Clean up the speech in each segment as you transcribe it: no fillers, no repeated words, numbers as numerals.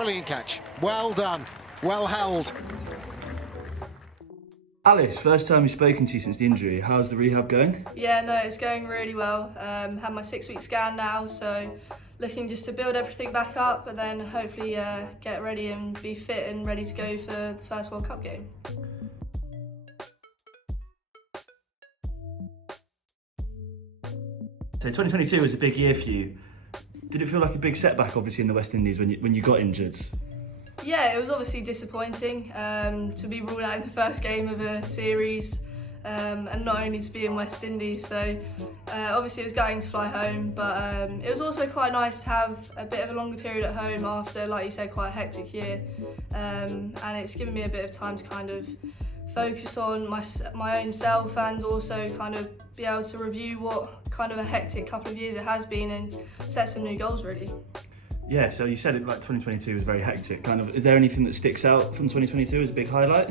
Brilliant catch. Well done. Well held. Alice, first time we've spoken to you since the injury. How's the rehab going? Yeah, no, it's going really well. Had my 6-week scan now, so looking just to build everything back up and then hopefully get ready and be fit and ready to go for the first World Cup game. So 2022 was a big year for you. Did it feel like a big setback, obviously, in the West Indies when you got injured? Yeah, it was obviously disappointing to be ruled out in the first game of a series and not only to be in West Indies. So obviously it was gutting to fly home, but it was also quite nice to have a bit of a longer period at home after, like you said, quite a hectic year. And it's given me a bit of time to kind of focus on my own self and also kind of be able to review what kind of a hectic couple of years it has been and set some new goals really. Yeah, so you said it like 2022 was very hectic. Kind of, is there anything that sticks out from 2022 as a big highlight?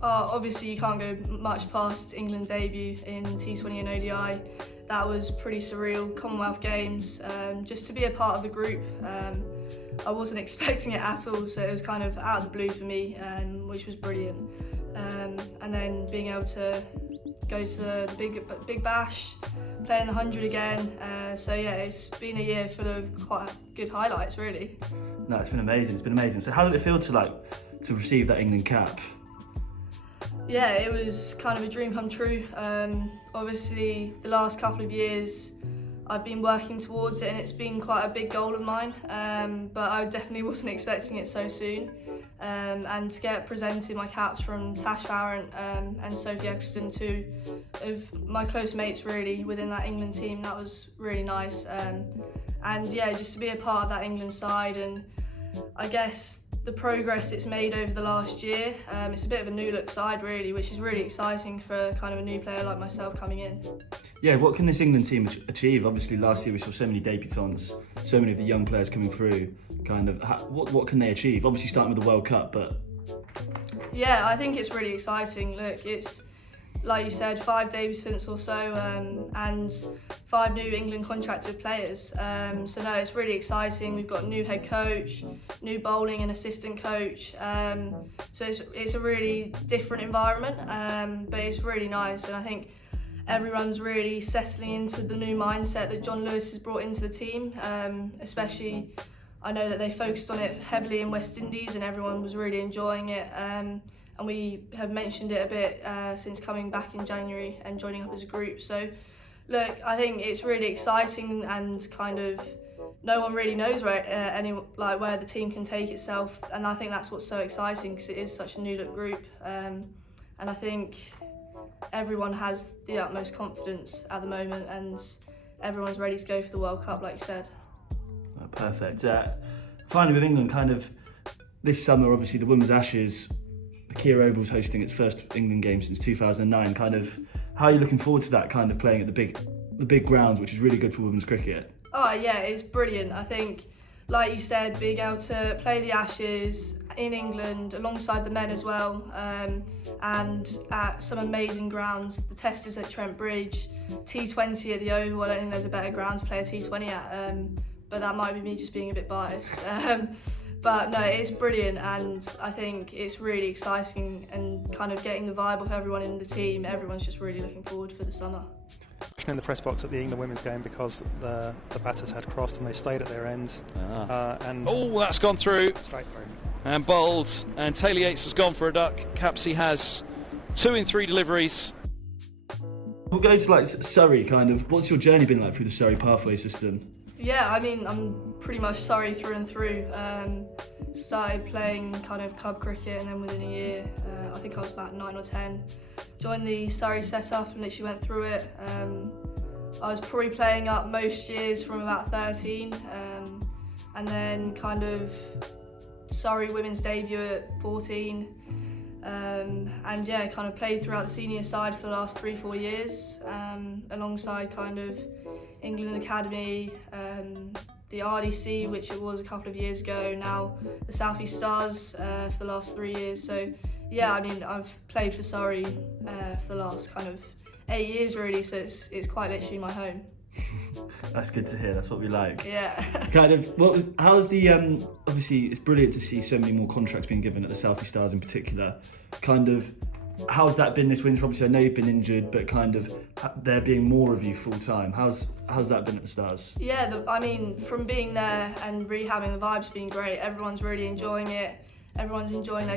Obviously you can't go much past England's debut in T20 and ODI. That was pretty surreal. Commonwealth Games, just to be a part of the group. I wasn't expecting it at all, so it was kind of out of the blue for me, which was brilliant. And then being able to go to the big bash, play in the 100 again. So yeah, it's been a year full of quite good highlights really. No, it's been amazing. It's been amazing. So how did it feel to receive that England cap? Yeah, it was kind of a dream come true. Obviously, the last couple of years I've been working towards it and it's been quite a big goal of mine, but I definitely wasn't expecting it so soon. And to get presented my caps from Tash Farrant and Sophie Eccleston, two of my close mates really within that England team, that was really nice. And yeah, just to be a part of that England side, and I guess the progress it's made over the last year, it's a bit of a new look side really, which is really exciting for kind of a new player like myself coming in. Yeah, what can this England team achieve? Obviously last year we saw so many debutants, so many of the young players coming through. Kind of, what can they achieve? Obviously starting with the World Cup, but... Yeah, I think it's really exciting. Look, it's, like you said, 5 debutants or so and 5 new England contracted players. So no, it's really exciting. We've got a new head coach, new bowling and assistant coach. So it's a really different environment, but it's really nice. And I think everyone's really settling into the new mindset that John Lewis has brought into the team, especially I know that they focused on it heavily in West Indies and everyone was really enjoying it. And we have mentioned it a bit since coming back in January and joining up as a group. So look, I think it's really exciting and kind of no one really knows where where the team can take itself, and I think that's what's so exciting because it is such a new look group. And I think everyone has the utmost confidence at the moment and everyone's ready to go for the World Cup, like you said. Oh, perfect. Finally with England, kind of this summer, obviously the Women's Ashes, the Kia Oval's hosting its first England game since 2009. Kind of, how are you looking forward to that, kind of playing at the big grounds, which is really good for women's cricket? Oh yeah, it's brilliant. I think, like you said, being able to play the Ashes in England alongside the men as well, and at some amazing grounds. The Test is at Trent Bridge, T20 at the Oval. I don't think there's a better ground to play a T20 at, but that might be me just being a bit biased. But no, it's brilliant, and I think it's really exciting and kind of getting the vibe of everyone in the team. Everyone's just really looking forward for the summer. In the press box at the England women's game because the batters had crossed and they stayed at their ends. Oh, that's gone through. Straight through. And bowled, and Taylor Yates has gone for a duck. Capsey has 2 in 3 deliveries. We'll go to Surrey, kind of. What's your journey been like through the Surrey pathway system? Yeah, I mean, I'm pretty much Surrey through and through. Started playing kind of club cricket and then within a year, I think I was about 9 or 10, joined the Surrey setup and literally went through it. I was probably playing up most years from about 13, and then kind of Surrey women's debut at 14. And yeah, kind of played throughout the senior side for the last 3-4 years, alongside kind of England Academy, the RDC, which it was a couple of years ago, now the South East Stars for the last 3 years. So yeah, I mean, I've played for Surrey for the last kind of 8 years really, so it's quite literally my home. That's good to hear. That's what we like. Yeah. Kind of, how's the, obviously it's brilliant to see so many more contracts being given at the Southie Stars in particular. Kind of, how's that been this winter? Obviously I know you've been injured, but kind of there being more of you full time. How's that been at the Stars? Yeah, I mean, from being there and rehabbing, the vibe's been great. Everyone's really enjoying it. Everyone's enjoying their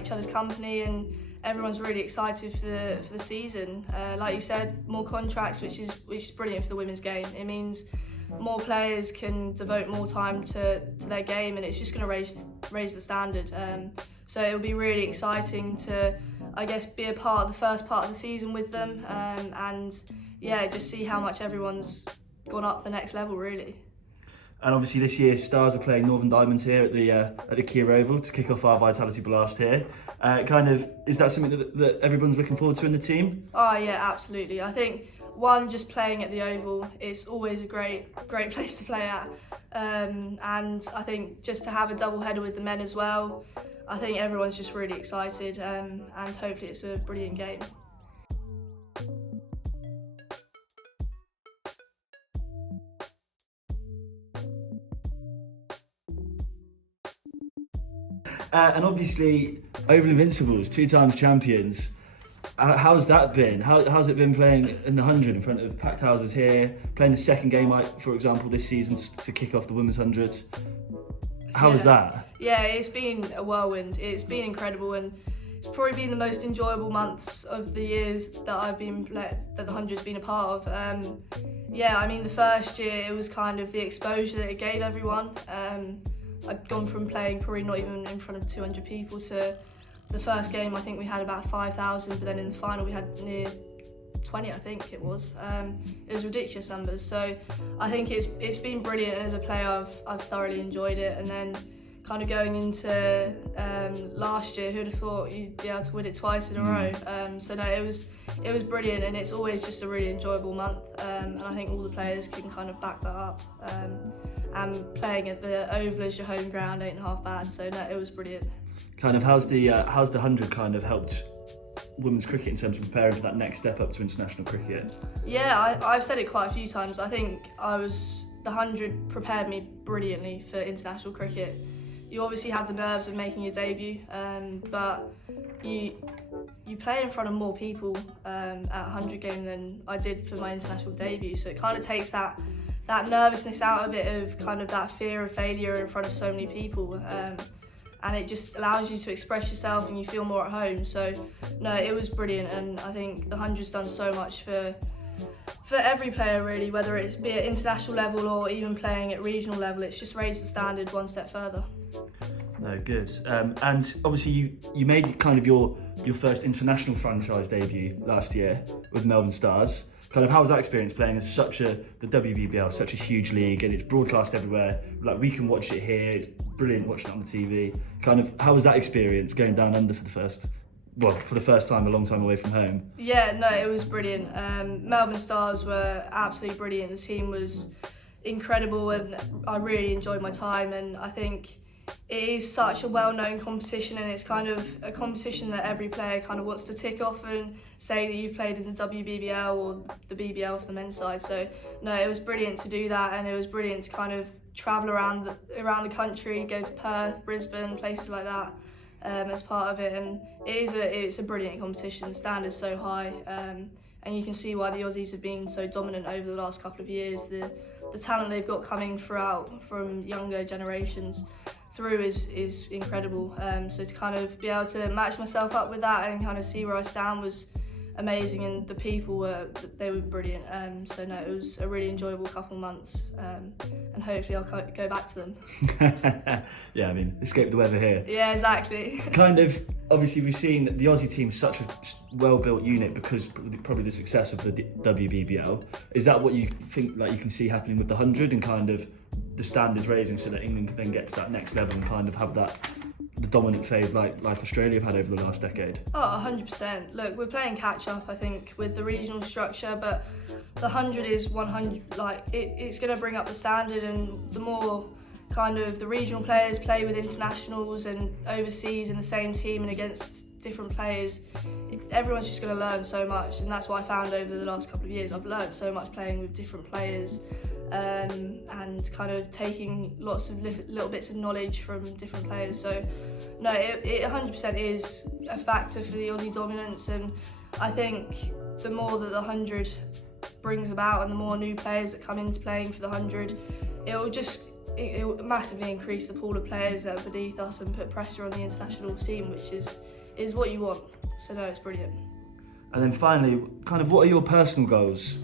each other's company, and everyone's really excited for the season. Like you said, more contracts, which is brilliant for the women's game. It means more players can devote more time to their game, and it's just going to raise the standard. So it'll be really exciting to, I guess, be a part of the first part of the season with them, and yeah, just see how much everyone's gone up the next level, really. And obviously this year, Stars are playing Northern Diamonds here at the Kia Oval to kick off our Vitality Blast here. Kind of, is that something that everyone's looking forward to in the team? Oh yeah, absolutely. I think just playing at the Oval, it's always a great place to play at, and I think just to have a double header with the men as well, I think everyone's just really excited, and hopefully it's a brilliant game. And obviously, Oval Invincibles, 2 times champions. How's that been? How's it been playing in the 100 in front of packed houses here? Playing the second game, for example, this season to kick off the women's 100s. How was that? Yeah, it's been a whirlwind. It's been incredible, and it's probably been the most enjoyable months of the years that the 100's been a part of. Yeah, I mean, the first year it was kind of the exposure that it gave everyone. I'd gone from playing probably not even in front of 200 people to the first game I think we had about 5,000, but then in the final we had near 20, I think it was. It was ridiculous numbers. So I think it's been brilliant, and as a player I've thoroughly enjoyed it. And then kind of going into last year, who'd have thought you'd be able to win it twice in a row? So no, it was brilliant, and it's always just a really enjoyable month. And I think all the players can kind of back that up. And playing at the Oval as your home ground ain't half bad. So no, it was brilliant. Kind of, how's the 100 kind of helped women's cricket in terms of preparing for that next step up to international cricket? Yeah, I've said it quite a few times. I think the 100 prepared me brilliantly for international cricket. You obviously have the nerves of making your debut, but you play in front of more people at a 100 game than I did for my international debut. So it kind of takes that nervousness out of it, of kind of that fear of failure in front of so many people. And it just allows you to express yourself, and you feel more at home. So no, it was brilliant, and I think the 100's done so much for every player really, whether it's be at international level or even playing at regional level. It's just raised the standard one step further. No, good. And obviously you made kind of your first international franchise debut last year with Melbourne Stars. Kind of, how was that experience playing as the WBBL, such a huge league, and it's broadcast everywhere? Like, we can watch it here. It's brilliant watching it on the TV. Kind of, how was that experience going down under for the first time, a long time away from home? Yeah, no, it was brilliant. Melbourne Stars were absolutely brilliant. The team was incredible, and I really enjoyed my time. And I think it is such a well-known competition, and it's kind of a competition that every player kind of wants to tick off and say that you've played in the WBBL or the BBL for the men's side. So no, it was brilliant to do that, and it was brilliant to kind of travel around the country, go to Perth, Brisbane, places like that as part of it. And it's a brilliant competition. The standard's so high, and you can see why the Aussies have been so dominant over the last couple of years. The talent they've got coming throughout from younger generations through is incredible. So to kind of be able to match myself up with that and kind of see where I stand was amazing, and the people were brilliant. So no, it was a really enjoyable couple of months, and hopefully I'll go back to them. Yeah, I mean, escape the weather here. Yeah, exactly. Kind of, obviously we've seen that the Aussie team's such a well-built unit because probably the success of the WBBL. Is that what you think, like, you can see happening with the 100, and kind of the standards raising so that England can then get to that next level and kind of have the dominant phase like Australia have had over the last decade? Oh, 100%. Look, we're playing catch up, I think, with the regional structure, but the 100 is 100. Like, it's going to bring up the standard, and the more kind of the regional players play with internationals and overseas in the same team and against different players, everyone's just going to learn so much, and that's what I found over the last couple of years. I've learned so much playing with different players, and kind of taking lots of little bits of knowledge from different players. So no, it 100% is a factor for the Aussie dominance, and I think the more that the 100 brings about and the more new players that come into playing for the 100, it will massively increase the pool of players that are beneath us and put pressure on the international scene, which is what you want. So no, it's brilliant. And then finally, kind of what are your personal goals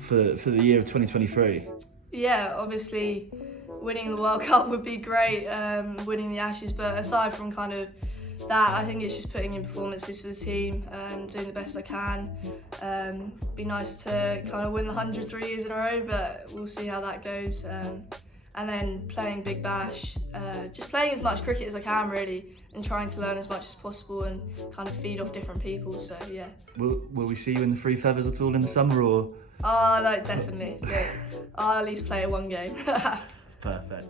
for the year of 2023? Yeah, obviously winning the World Cup would be great, winning the Ashes, but aside from kind of that, I think it's just putting in performances for the team, doing the best I can. Be nice to kind of win the 100 3 years in a row, but we'll see how that goes. And then playing Big Bash, just playing as much cricket as I can really, and trying to learn as much as possible and kind of feed off different people. So yeah. Will we see you in the Three Feathers at all in the summer, or? Oh no, definitely. Yeah. I'll at least play one game. Perfect.